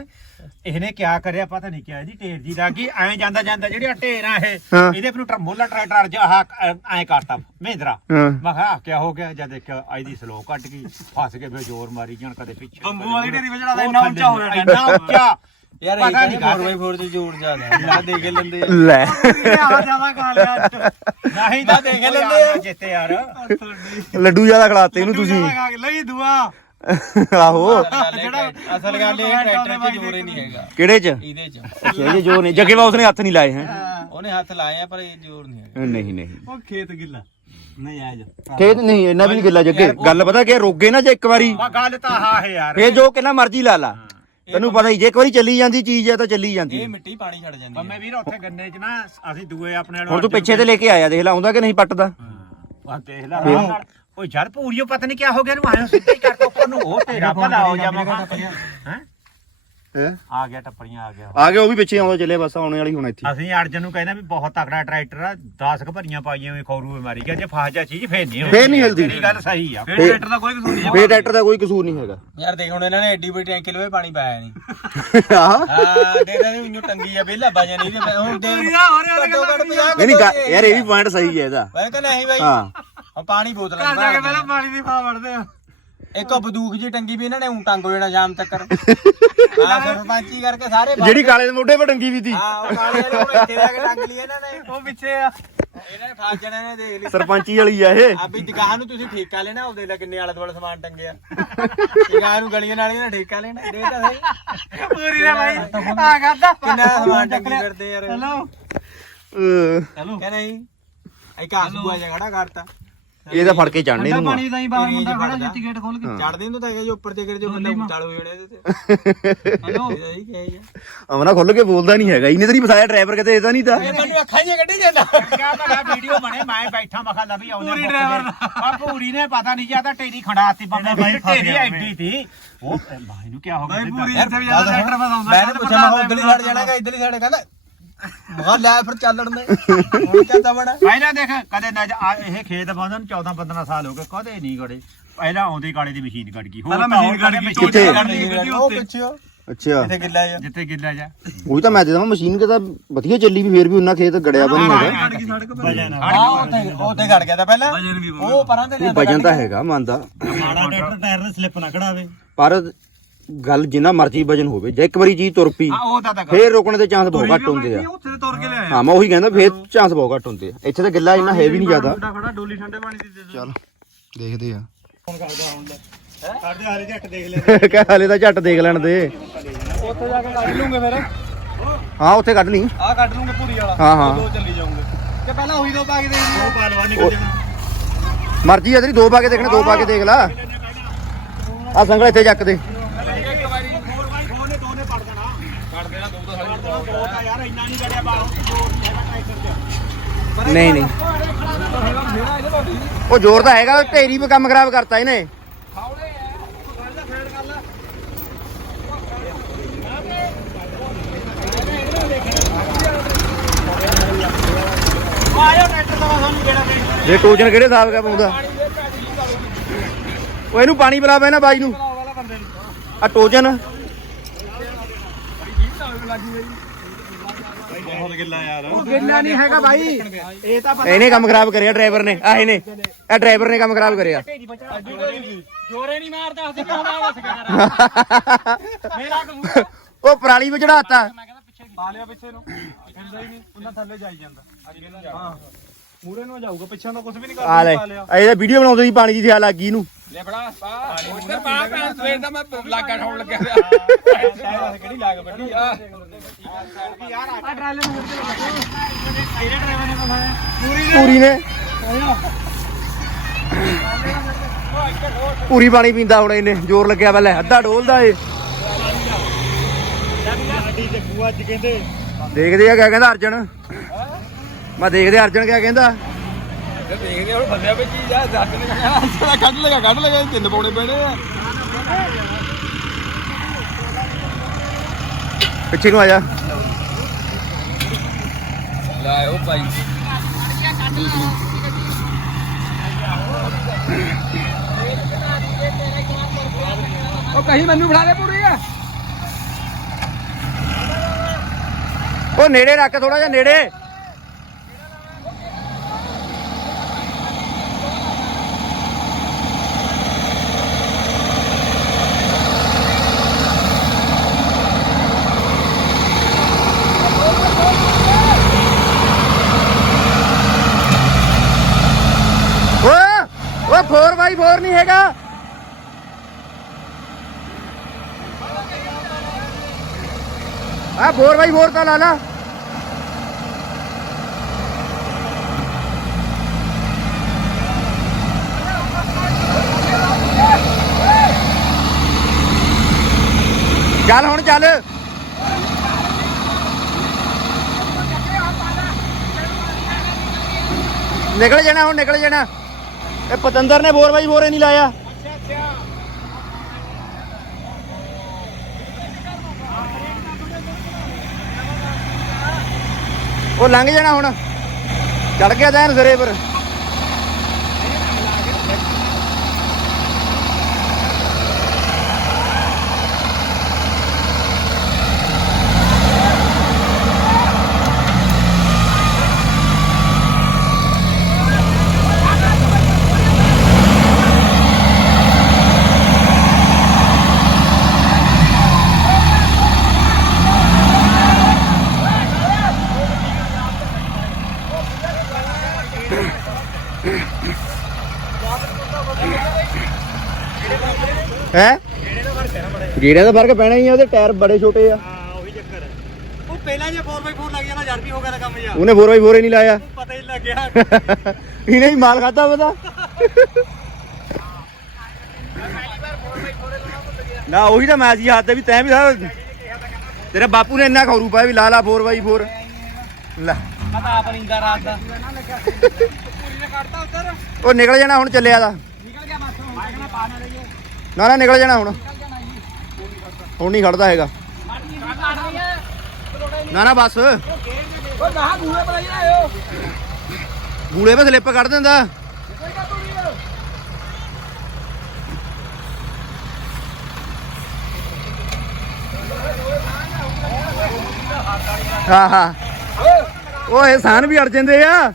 ਇਹਨੇ ਕਿਆ ਕਰਿਆ ਪਤਾ ਨਹੀਂ ਕਿਆ ਜੀ ਢੇਰ ਜੀ ਦਾ ਕੀ ਐਂ ਜਾਂਦਾ ਜਾਂਦਾ ਜਿਹੜੀਆਂ ਢੇਰਾਂ ਇਹ ਹਾਂ। ਇਹਦੇ ਪਰ ਟਰਮੋਲਾ ਟਰੈਕਟਰ ਜਿਹਾ ਐਂ ਕਰਤਾ ਮਹਿੰਦਰਾ। ਹਾਂ। ਮੈਂ ਕਿਹਾ ਆਹ ਕਿਆ ਹੋ ਗਿਆ? ਜਦ ਦੇਖਿਆ ਆਈ ਦੀ ਸਲੋ ਕੱਟ ਗਈ ਫਸ ਕੇ ਫੇ ਜ਼ੋਰ ਮਾਰੀ ਜਾਣ ਕਦੇ ਪਿੱਛੇ ਬੰਬੂ ਵਾਲੀ ਢੇਰੀ ਵਿੱਚ ਉਹ ਇੰਨਾ ਉੱਚਾ ਹੋ ਥੱਲੇ ਇੰਨਾ ਉੱਚਾ। ਯਾਰ ਪਤਾ ਇਹ ਨਹੀਂ ਕਹਿੰਦੇ ਕਾਹਤੇ। 4x4 ਚ ਜੋੜ ਜ਼ਿਆਦਾ ਲਾ ਦੇ ਕੇ ਲੈਂਦੇ ਲੈ। ਆ ਜ਼ਿਆਦਾ ਖਾ ਲਿਆ ਨਹੀਂ ਦੇਖ ਲੈਂਦੇ ਆ। ਜਿੱਤੇ ਯਾਰ। ਲੱਡੂ ਜ਼ਿਆਦਾ ਖਿਲਾਤੇ ਇਹਨੂੰ ਤੁਸੀਂ। ਲਈ ਦੁਆ। ਆਹੋ। ਜਿਹੜਾ ਅਸਲ ਗੱਲ ਇਹ ਟਰੈਕਟਰ 'ਚ ਜੋਰ ਹੀ ਨਹੀਂ ਹੈਗਾ। ਕਿਹੜੇ 'ਚ? ਇਹਦੇ 'ਚ। ਅੱਛਾ ਇਹ ਜੋ ਨੇ ਜੱਗੇ ਬਾਉਸ ਨੇ ਹੱਥ ਨਹੀਂ ਲਾਏ ਹੈ? ਉਹਨੇ ਹੱਥ ਲਾਏ ਆ ਪਰ ਇਹ ਜੋਰ ਨਹੀਂ ਹੈਗਾ। ਨਹੀਂ ਨਹੀਂ ਉਹ ਖੇਤ ਗਿੱਲਾ। ਨਹੀਂ ਆ ਜਾ। ਖੇਤ ਨਹੀਂ ਇੰਨਾ ਵੀ ਨਹੀਂ ਗਿੱਲਾ ਜੱਗੇ। ਗੱਲ ਪਤਾ ਕਿ ਰੋਗੇ ਨਾ ਜੇ ਇੱਕ ਵਾਰੀ? ਗੱਲ ਤਾਂ ਆਹ ਹੈ ਯਾਰ। ਫੇਰ ਜੋ ਕਿੰਨਾ ਮਰਜ਼ੀ ਲਾ ਲਾ। ਤੈਨੂੰ ਪਤਾ ਹੀ ਜੇ ਇੱਕ ਵਾਰੀ ਚੱਲੀ ਜਾਂਦੀ ਚੀਜ਼ ਹੈ ਤਾਂ ਚੱਲੀ ਜਾਂਦੀ ਹੈ। ਮਿੱਟੀ ਪਾਣੀ ਛੱਡ ਜਾਂਦੀ ਪੰਮੇ ਵੀਰ ਉੱਥੇ ਗੰਨੇ 'ਚ ਨਾ ਅਸੀਂ ਦੂਏ ਆਪਣੇ ਹੁਣ ਤੂੰ ਪਿੱਛੇ ਤੇ ਲੈ ਕੇ ਆਇਆ ਦੇਖ ਲੈ ਆਉਂਦਾ ਕਿ ਨਹੀਂ ਪੱਟਦਾ? ਆ ਦੇਖ ਲੈ ਆਰਾਮ ਨਾਲ। ਉਹ ਯਾਰ ਪੂਰੀਓ ਪਤਾ ਨਹੀਂ ਕਿਆ ਹੋ ਗਿਆ ਨੂੰ ਆਇਆ ਸਿੱਧਾ ਹੀ ਕਰਕੇ ਉੱਪਰ ਨੂੰ। ਉਹ ਤੇਰਾ ਭਲਾ ਹੋ ਜਾ ਮਖਾ ਹੈ? ਹੈ? ਆ ਗਿਆ ਟੱਪਰੀਆਂ ਆ ਗਿਆ। ਆ ਗਿਆ ਉਹ ਵੀ ਪਿੱਛੇ ਆਉਂਦਾ ਚੱਲੇ ਬਸ ਆਉਣੇ ਵਾਲੀ ਹੁਣ ਇੱਥੇ। ਅਸੀਂ ਅਰਜਨ ਨੂੰ ਕਹਿੰਦਾ ਵੀ ਬਹੁਤ ਤਕੜਾ ਟਰੈਕਟਰ ਆ 10 ਕ ਭਰੀਆਂ ਪਾਈਆਂ ਵੀ ਖੌਰੂ ਮਾਰੀ ਗਿਆ ਜੇ ਫਾਸ ਜਾ ਚੀਜ਼ ਫੇਰ ਨਹੀਂ ਫੇਰ ਨਹੀਂ ਹਿਲਦੀ। ਤੇਰੀ ਗੱਲ ਸਹੀ ਆ ਫੇਰ ਦਾ ਕੋਈ ਕਸੂਰ ਨਹੀਂ ਫੇਰ ਟਰੈਕਟਰ ਦਾ ਕੋਈ ਕਸੂਰ ਨਹੀਂ ਹੈਗਾ। ਯਾਰ ਦੇਖ ਹੁਣ ਇਹਨਾਂ ਨੇ ਐਡੀ ਵੱਡੀ ਟੈਂਕੀ ਲਵੇ ਪਾਣੀ ਪਾਇਆ ਨਹੀਂ। ਆਹ ਹਾਂ ਦੇ ਦੇ ਮੈਨੂੰ ਟੰਗੀ ਆ ਵਿਹਲਾ ਬਾਜਾ ਨਹੀਂ ਤੇ ਮੈਂ ਹੁਣ ਦੇ ਘੱਟੋ ਘੱਟ 50 ਨਹੀਂ ਨਹੀਂ ਗਾ- ਯਾਰ ਇਹ ਵੀ ਪੁਆਇੰਟ ਸਹੀ ਹੈ ਇਹਦਾ। ਮੈਂ ਕਹਿੰਦਾ ਨਹੀਂ ਬਾਈ ਹਾਂ। ਹੁਣ ਪਾਣੀ ਬੋਤਲ ਘਰ ਜਾ ਕੇ ਪਹਿਲਾਂ ਪਾਣੀ ਦੀ ਫਾ ਵੜਦੇ ਆ। ਇੱਕ ਉਹ ਬਦੂਖ ਜੀ ਟੰਗੀ ਵੀ ਇਹਨਾਂ ਨੇ ਉਂ ਟੰਗ ਜਾਣਾ ਸ਼ਾਮ ਤੱਕ ਹਾਂ ਸਰਪੰਚੀ ਕਰਕੇ ਸਾਰੇ ਬਾਹਰ- ਜਿਹੜੀ ਕਾਲੇ ਦੇ ਮੋਢੇ 'ਤੇ ਡੰਗੀ ਵੀ ਤੀ ਹਾਂ ਉਹ ਕਾਲੇ ਵਾਲੇ ਹੁਣ ਇੱਥੇ ਜਾ ਕੇ ਟੰਗ ਲਈ ਇਹਨਾਂ ਨੇ। ਉਹ ਪਿੱਛੇ ਆ। ਇਹਨਾਂ ਨੇ ਫਾਸ ਜਾਣਾ ਨੇ ਦੇਖ ਲਈ। ਸਰਪੰਚੀ ਵਾਲੀ ਆ ਇਹ। ਆ ਵੀ ਨਿਗਾਹ ਨੂੰ ਤੁਸੀਂ ਠੇਕਾ ਲੈਣਾ ਉਹਦੇ ਲੈ ਕਿੰਨੇ ਆਲੇ ਦੁਆਲੇ ਸਮਾਨ ਟੰਗਿਆ। ਨਿਗਾਹ ਨੂੰ ਗਲੀਆਂ ਨਾਲੀਆਂ ਦਾ ਠੇਕਾ ਲੈਣਾ ਦੇ ਤਾਂ ਸਹੀ। ਪੂਰੀ ਨਾ ਭਾਈ ਆ ਕਰਦਾ ਕਿੰਨਾ ਸਮਾਨ ਟੰਗੀ ਫਿਰਦੇ ਯਾਰ ਹੈਲੋ। ਅਹ, ਕਹਿੰਦਾ ਨਹੀਂ ਇੱਕ ਆਸੂ ਆ ਜਾ ਖੜਾ ਕਰਤਾ। ਇਹਦਾ ਫੜ ਕੇ ਚੜਨੇ ਨੂੰ ਆ। ਤਾਂ ਹੀ ਬਾਹਰ ਮੁੰਡਾ ਖੜਾ ਜਿੱਤੀ ਗੇਟ ਖੋਲ ਕੇ। ਚੜਦੇ ਨੂੰ ਤਾਂ ਹੈਗਾ ਜੋ ਉੱਪਰ ਤੇ ਗਿਰ ਜੋ ਬੰਦਾ ਉਤਾਲ ਹੋ ਜਾਣਾ ਇਹਦੇ ਤੇ। ਹੈਲੋ। ਇਹ ਕੀ ਅਮਨਾ ਖੁੱਲ ਕੇ ਬੋਲਦਾ ਨਹੀਂ ਹੈਗਾ ਇਹਨੇ ਤਾਂ ਨਹੀਂ ਫਸਾਇਆ ਡਰਾਈਵਰ ਕਿਤੇ ਇਹਦਾ ਨਹੀਂ ਤਾਂ। ਮੈਨੂੰ ਅੱਖਾਂ ਜਿਹੀਆਂ ਕੱਢੀ ਜਾਂਦਾ। ਕਿਆ ਬੜਾ ਵੀਡੀਓ ਬਣੇ ਮੈਂ ਬੈਠਾ ਮਖਾ ਲਾ ਵੀ ਆਉਂਦੇ ਪੂਰੀ ਡਰਾਈਵਰ ਆ ਪੂਰੀ ਨੇ ਪਤਾ ਨਹੀਂ ਜ਼ਿਆਦਾ ਢੇਰੀ ਖੜਾਤੀ ਬੰਦਾ ਬਾਈ ਢੇਰੀ ਐਡੀ ਤੀ ਉਹ ਭਾਈ ਨੂੰ ਕੀ ਹੋ ਗਿਆ ਪੂਰੀ ਇੱਥੇ ਵੀ ਜਾਂਦਾ ਟਰੈਕਟਰ ਫਸਾਉਂਦਾ। ਮੈਂ ਪੁੱਛਿਆ ਮੈਂ ਉਧਰਲੀ ਸਾਈਡ ਜਾਣਾ ਕਿ ਇਧਰਲੀ ਸਾਈਡ ਕਹਿੰਦਾ ਲੈ ਫਿਰ ਚੱਲਣ ਦੇ। ਹੁਣ ਕਿਆ ਦਵਣਾ? ਪਹਿਲਾਂ ਦੇਖ ਕਦੇ ਨਜ ਆ ਇਹ ਖੇਤ ਬੰਦਨ 14 15 ਸਾਲ ਹੋ ਗਏ ਕਦੇ ਨਹੀਂ ਗੜੇ। ਪਹਿਲਾਂ ਆਉਂਦੀ ਕਾਲੇ ਦੀ ਮਸ਼ੀਨ ਕੱਢ ਗਈ ਹੋਰ ਮਸ਼ੀਨ ਕੱਢ ਗਈ ਕਿੱਥੇ? ਉਹ ਪਿੱਛੇ ਉਹ, ਅੱਛਾ। ਇੱਥੇ ਗਿੱਲਾ ਆ ਜਿੱਥੇ ਗਿੱਲਾ ਜਾ ਉਹੀ ਤਾਂ ਮੈਂ ਦੇ ਦਵਾਂ ਮਸ਼ੀਨ ਕਿ ਤਾਂ ਵਧੀਆ ਚੱਲੀ ਵੀ ਫੇਰ ਵੀ ਉਹਨਾਂ ਖੇਤ ਗੜਿਆ ਵਾ ਨਹੀਂ ਹੈਗਾ ਵਜਨ ਹਾਂ ਉੱਥੇ ਉੱਥੇ ਘੜ ਗਿਆ ਤਾਂ ਪਹਿਲਾਂ। ਉਹ ਪਰਾਂ ਤੇ ਨਹੀਂ ਵਜਨ ਤਾਂ ਹੈਗਾ ਮੰਨਦਾ। ਮਾੜਾ ਟਰੈਕਟਰ ਟਾਇਰ ਦੇ ਸਲਿੱਪ ਨਾ ਕਢਾਵੇ। ਪਰ ਗੱਲ ਜਿੰਨਾ ਮਰਜ਼ੀ ਵਜਨ ਹੋਵੇ ਜੇ ਇੱਕ ਵਾਰੀ ਚੀਜ਼ ਤੁਰ ਪਈ ਆ ਉਹ ਤਾਂ ਤਾਂ ਫੇਰ ਰੋਕਣ ਦੇ ਚਾਂਸ ਬਹੁਤ ਘੱਟ ਹੁੰਦੇ ਆ। ਉੱਥੇ ਤੇ ਤੁਰ ਕੇ ਲਿਆਇਆ। ਹਾਂ ਮੈਂ ਉਹੀ ਕਹਿੰਦਾ ਫੇਰ ਚਾਂਸ ਬਹੁਤ ਘੱਟ ਹੁੰਦੇ ਆ। ਇੱਥੇ ਤਾਂ ਗਿੱਲਾ ਇੰਨਾ ਹੈਵੀ ਨਹੀਂ ਜ਼ਿਆਦਾ। ਖੜਾ ਡੋਲੀ ਠੰਡੇ ਪਾਣੀ ਦੀ ਦੇ ਚੱਲ ਦੇਖਦੇ ਆ। ਸਾਡੇ ਹਾਲੇ ਝੱਟ ਦੇਖ ਲੈ ਕਹ ਹਲੇ ਤਾਂ ਝੱਟ ਦੇਖ ਲੈਣ ਦੇ। ਉੱਥੇ ਜਾ ਕੇ ਕੱਢ ਲੂੰਗੇ ਫਿਰ। ਹਾਂ ਉੱਥੇ ਕੱਢ ਲਈ। ਆਹ ਕੱਢ ਲੂੰਗੇ ਪੂਰੀ ਵਾਲਾ। ਹਾਂ ਹਾਂ। ਦੋ ਚੱਲੀ ਜਾਉਂਗੇ ਕਿ ਪਹਿਲਾਂ ਉਹੀ ਦੋ ਪਾ ਕੇ ਦੇ ਉਹ ਪਾਲਵਾ ਨਿਕਲ ਜਾਣਾ ਮਰਜ਼ੀ ਆ ਤੇਰੀ ਦੋ ਪਾ ਕੇ ਦੇਖਣੇ ਦੋ ਪਾ ਕੇ ਦੇਖ ਲੈ। ਆ ਸੰਗਲ ਇੱਥੇ ਚੱਕ ਦੇ ਇੱਕ ਵਾਰੀ ਹੋਰ ਵਾਈ ਖੋਨੇ ਦੋਨੇ ਪੜ ਜਾਣਾ ਕੱਢ ਦੇਣਾ ਦੋ ਦੋ ਯਾਰ ਇੰਨਾ ਨਹੀਂ ਬਾਹਰ ਨਹੀਂ ਹੈਗਾ ਟਰੈਕਟਰ 'ਚ। ਨਹੀਂ ਨਹੀਂ। ਉਹ ਜ਼ੋਰ ਤਾਂ ਹੈਗਾ ਢੇਰੀ ਵੀ ਕੰਮ ਖਰਾਬ ਕਰਤਾ ਇਹਨੇ। ਦਾ ਦੇ ਇਹ ਟੋਜਨ ਕਿਹੜੇ ਹਿਸਾਬ ਕਾ ਪਾਉਂਦਾ ਉਹ ਇਹਨੂੰ ਪਾਣੀ ਪਿਲਾ ਪੈਣਾ ਬਾਈ ਨੂੰ। ਆ ਟੋਜਨ। ਬਹੁਤ ਗਿੱਲਾ ਯਾਰ। ਉਹ ਗਿੱਲਾ ਨਹੀਂ ਹੈਗਾ ਭਾਈ ਇਹ ਤਾਂ ਇਹਨੇ ਕੰਮ ਖਰਾਬ ਕਰਿਆ ਡਰਾਈਵਰ ਨੇ ਆ ਇਹਨੇ। ਇਹ ਡਰਾਈਵਰ ਨੇ ਕੰਮ ਖਰਾਬ ਕਰਿਆ। ਜੋਰੇ ਨਹੀਂ ਮਾਰਦਾ ਅਸੀਂ ਕਿਉਂ ਮਾਰਦਾ ਸੀਗਾ ਮੇਰਾ ਕਬੂਤਰ ਉਹ ਪਰਾਲੀ ਵਿੱਚ ਚੜਾਤਾ ਮੈਂ ਕਹਿੰਦਾ ਪਿੱਛੇ ਪਾ ਲਿਆ ਪਿੱਛੇ ਨੂੰ। ਫਿਰਦਾ ਹੀ ਨਹੀਂ ਉਹਨਾਂ ਥੱਲੇ ਜਾਈ ਜਾਂਦਾ। ਅੱਗੇ ਨੂੰ ਹਾਂ ਮੂਰੇ ਨੂੰ ਜਾਊਗਾ ਪਿੱਛੇ ਨੂੰ ਕੁਝ ਵੀ ਨਹੀਂ ਆ ਲੈ ਕਰਦਾ ਪਾ ਲਿਆ। ਇਹਦਾ ਵੀਡੀਓ ਬਣਾਉਂਦੇ ਸੀ ਪਾਣੀ ਦੀ ਸਿਆਲ ਲੱਗ ਗਈ ਇਹਨੂੰ। ਲੈ ਫੜਾ ਪਾ। ਉਧਰ ਪਾ ਭੈਣ ਸਵੇਰ ਦਾ ਮੈਂ ਲਾਗਾ ਠਾਉਣ ਲੱਗਿਆ ਕਿਹੜੀ ਲਾਗ ਵੱਡੀ ਆ ਯਾਰ ਆ ਟਰਾਲੇ ਨੂੰ ਇਹਦੇ ਡਰਾਈਵਰ ਨੇ ਕੋਲ ਪੂਰੀ ਨੇ। ਪੂਰੀ ਪਾਣੀ ਪੀਂਦਾ ਹੁਣ ਇਹਨੇ ਜ਼ੋਰ ਲੱਗਿਆ ਪਹਿਲੇ ਅੱਧਾ ਡੋਲਦਾ ਏ ਦੇਖਦੇ ਆ ਕਿਆ ਕਹਿੰਦਾ ਅਰਜਨ। ਮੈਂ ਦੇਖਦੇ ਅਰਜਨ ਕਿਆ ਕਹਿੰਦਾ। ਦੇਖਦੇ ਹੁਣ ਫਸਿਆ ਵੀ ਚੀਜ਼ ਆ ਦੱਸ ਨੇ ਕਹਿਣਾ ਕੱਢ ਲੇਗਾ ਕੱਢ ਲੇਗਾ ਤਿੰਨ ਪਾਉਣੇ ਪੈਣੇ ਆ। ਪਿੱਛੇ ਨੂੰ ਆ ਜਾ। ਲੈ ਉਹ ਭਾਈ। ਉਹ ਕਹੀਂ ਮੈਨੂੰ ਫੜਾ ਦੇ ਪੂਰੀ। ਆ ਉਹ ਨੇੜੇ ਰੱਖ ਥੋੜਾ ਜਿਹਾ ਨੇੜੇ। ਓਏ ਓ 4x4 ਨਹੀਂ ਹੈਗਾ। ਆ 4x4 ਤਾਂ ਲਾ ਲਾ। ਚੱਲ ਹੁਣ ਚੱਲ। ਨਿਕਲ ਜਾਣਾ, ਹੁਣ ਨਿਕਲ ਜਾਣਾ। ਇਹ ਪਤੰਦਰ ਨੇ ਬੋਰ ਬਾਈ ਬੋਰੇ ਨਹੀਂ ਲਾਇਆ। ਉਹ ਲੰਘ ਜਾਣਾ ਹੁਣ। ਚੜ ਗਿਆ ਤਾਂ ਸਿਰੇ ਪਰ। ਹੈ? ਗੇੜਿਆਂ ਦਾ ਫ਼ਰਕ ਪੈਣਾ ਹੀ ਆ ਉਹਦੇ ਟਾਇਰ ਬੜੇ ਛੋਟੇ ਆ। ਹਾਂ ਉਹੀ ਚੱਕਰ ਹੈ। ਉਹ ਪਹਿਲਾਂ ਜੇ 4x4 ਲੱਗ ਜਾਣਾ ਯਾਰ ਵੀ ਹੋ ਗਿਆ ਤਾਂ ਕੰਮ ਯਾਰ ਉਹਨੇ 4x4 ਹੀ ਨਹੀਂ ਲਾਇਆ। ਪਤਾ ਹੀ ਨੀ ਲੱਗਿਆ। ਇਹਨੇ ਹੀ ਮਾਲ ਖਾਦਾ ਪਤਾ ਨਾ ਉਹੀ ਤਾਂ ਮੈਚ ਹੀ ਹੱਥ ਤੇ ਵੀ ਤੈਂ ਵੀ ਸਾਰਾ ਤੇਰੇ ਬਾਪੂ ਨੇ ਇੰਨਾ ਖੌਰੂ ਪਾਇਆ ਵੀ ਲਾ ਲਾ 4x4 ਲੈ। ਪਤਾ ਆਪ ਨਹੀਂ ਦਾ ਰਾਤ ਦਾ। ਉਹ ਨਿਕਲ ਜਾਣਾ ਹੁਣ ਚੱਲਿਆ ਦਾ ਨਿਕਲ ਗਿਆ ਬਸ ਮੈਂ ਕਹਿੰਦਾ ਪਾ ਨਾ ਲਈਏ ਨਾ ਨਾ, ਨਿਕਲ ਜਾਣਾ ਹੁਣ। ਹੁਣ ਨਹੀਂ ਖੜਦਾ ਹੈਗਾ। ਨਾ ਨਾ, ਬਸ। ਉਹ ਕਹਾ ਗੂੜੇ ਪਲਾਈ ਆਇਓ ਗੂਲੇ 'ਤੇ ਸਲਿੱਪ ਕੱਢ ਦਿੰਦਾ। ਹਾਂ ਹਾਂ ਉਹ ਇਹਸਾਨ ਵੀ ਅੜ ਜਾਂਦੇ ਆ।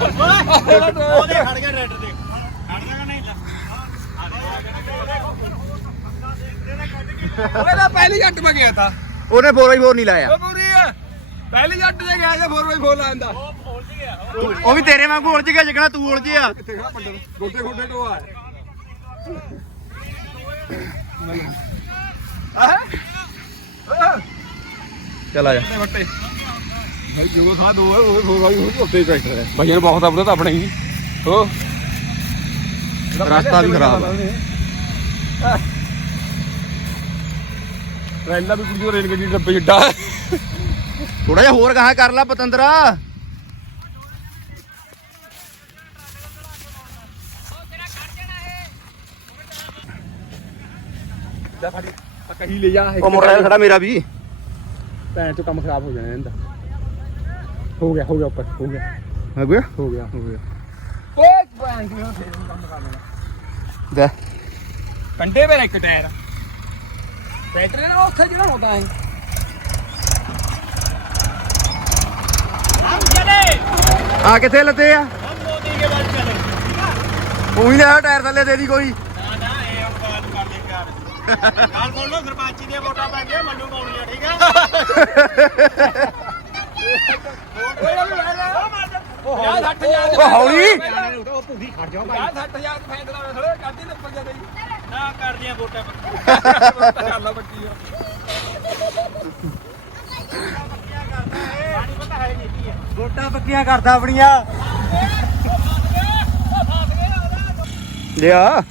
ਉਹਦੇ ਖੜ ਗਿਆ ਰੈਡ ਤੇ ਖੜ ਜਾਗਾ ਨਹੀਂ ਉਹਨੇ ਤਾਂ ਪਹਿਲੀ ਜੱਟ ਮੈਂ ਗਿਆ ਤਾਂ ਉਹਨੇ 4x4 ਨਹੀਂ ਲਾਇਆ। ਉਹ ਪੂਰੀ ਆ ਪਹਿਲੀ ਜੱਟ ਤੇ ਗਿਆ ਜਾਂ 4x4 ਲਾਂਦਾ ਉਹ ਵੀ ਤੇਰੇ ਵਾਂਗੂ ਉਲਝ ਗਿਆ, ਜਿਕਣਾ ਤੂੰ ਉਲਝਿਆ ਕਿੱਥੇ ਖੜਾ ਪੰਡਰ ਗੋਡੇ ਗੋਡੇ ਟੋਆ ਭਾਈਆਂ ਬਹੁਤ ਆਪਦਾ ਤਾਂ ਆਪਣੇ ਹੀ। ਹੋ। ਰਸਤਾ ਵੀ ਖਰਾਬ ਆ। ਰੈਲਾ ਵੀ ਕੁੜੀ ਰੇਲ ਗੱਡੀ ਡੱਬੇ ਜਿੱਡਾ ਥੋੜਾ ਜਿਹਾ ਹੋਰ ਗਾਹ ਕਰ ਲੈ ਪਤੰਦਰਾ। ਕਹੀ ਲੈ ਜਾ। ਉਹ ਮੋਟਰਸਾਈਕਲ ਖੜਾ ਮੇਰਾ ਵੀ। ਭੈਣ ਚੋਂ ਕੰਮ ਖਰਾਬ ਹੋ ਜਾਣਾ ਇਹਦਾ ਹੋ ਗਿਆ ਹੋ ਗਿਆ ਉੱਪਰ ਹੋ ਗਿਆ ਹੋ ਗਿਆ ਹੋ ਗਿਆ ਹੋ ਗਿਆ ਓਏ ਭੈਣ ਚੋਂ ਫੇਰ ਕੰਮ ਕਰ ਲੈਣਾ ਦੇ ਕੰਡੇ ਵੇ ਇੱਕ ਟਾਇਰ ਬੈਟਰੀ ਨਾ ਉੱਥੇ ਜਿਹੜਾ ਹੁੰਦਾ ਹੈ ਆ ਕਿੱਥੇ ਲੱਦੇ ਆ ਉਹੀ ਲਿਆ ਟਾਇਰ ਥੱਲੇ ਦੇ ਦੀ ਕੋਈ ਨਾਲ ਬੋਲ ਲੋ ਸਰਪੰਚੀ ਦੀਆਂ ਵੋਟਾਂ ਪੈ ਗਈਆਂ ਮੈਨੂੰ ਪਾਉਣੀਆਂ ਠੀਕ ਆ? ਉਹ 60000 ਉਹ ਹੌਲੀ। ਉਹ ਭੁੱਖੀ ਖੜ ਜਾਓ 60000 ਫੈਸਲਾ ਹੋਇਆ ਥੋੜੇ ਕਰਦੀ ਨੱਪਰ ਨਾ ਕਰਦੀਆਂ ਵੋਟਾਂ ਬੱਕੀ ਵੋਟਾਂ ਪੱਕੀਆਂ ਕਰਦਾ ਆਪਣੀਆਂ। ਲਿਆ।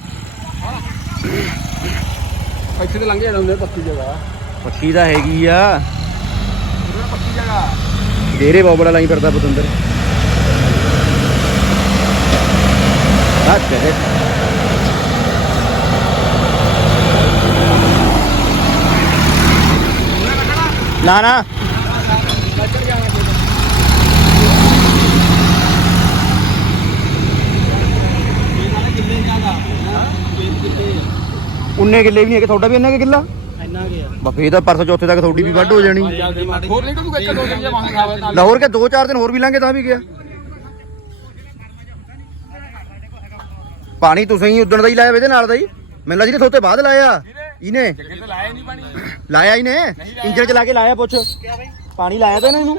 ਇੱਥੇ ਤੇ ਲੰਘੇ ਜਾਂਦੇ ਪੱਕੀ ਜਗ੍ਹਾ। ਪੱਕੀ ਤਾਂ ਹੈਗੀ ਆ। ਪੱਕੀ ਜਗ੍ਹਾ। ਡੇਰੇ ਬੋਬੜਾ ਲਾਈ ਫਿਰਦਾ ਪਤੰਦਰ ਆ ਤੇਰੇ ਨਾ ਨਾ। ਉਨੇ ਕਿੱਲੇ ਵੀ ਨਹੀਂ ਹੈਗੇ ਤੁਹਾਡਾ ਵੀ ਇੰਨਾ ਕਿ ਕਿੱਲਾ? ਇੰਨਾ ਗਿਆ ਬਫੇ ਤਾਂ ਪਰਸੋਂ ਚੌਥੇ ਤੱਕ ਤੁਹਾਡੀ ਵੀ ਵੱਢ ਹੋ ਜਾਣੀ। ਹੋਰ ਨਹੀਂ ਤੂੰ ਇੱਕ ਦੋ ਦਿਨ ਜੇ ਵਾਂਗੇ ਖਾਵੇ ਨਾਲ ਲਾਹੌਰ ਕੇ 2-4 ਦਿਨ ਹੋਰ ਵੀ ਲਾਂਗੇ ਤਾਂ ਵੀ ਗਿਆ। ਪਾਣੀ ਤੁਸੀਂ ਹੀ ਉਦਣ ਦਾ ਹੀ ਲਾਇਆ ਵਾ ਇਹਦੇ ਨਾਲ ਦਾ ਹੀ। ਮੈਨੂੰ ਲੱਗ ਜੀ ਥੋਤੇ ਬਾਅਦ ਲਾਇਆ ਇਹਨੇ। ਲਾਇਆ ਨਹੀਂ ਪਾਣੀ ਲਾਇਆ ਇਹਨੇ? ਇੰਜਣ ਚ ਲਾ ਕੇ ਲਾਇਆ ਪੁੱਛ। ਪਾਣੀ ਲਾਇਆ ਤਾਂ ਇਹਨੂੰ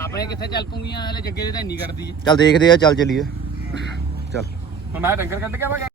ਆਪਣੇ ਕਿੱਥੇ ਚੱਲ ਪੂਗੀਆਂ ਹਲੇ ਜੱਗੇ ਦੇ ਤਾਂ ਇੰਨੀ ਕਰਦੀ ਚੱਲ ਦੇਖਦੇ ਆ ਚੱਲ ਚੱਲੀਏ। ਚੱਲ। ਮੈਂ ਡੰਗਰ ਕੱਢ ਕੇ ਆਵਾਂਗਾ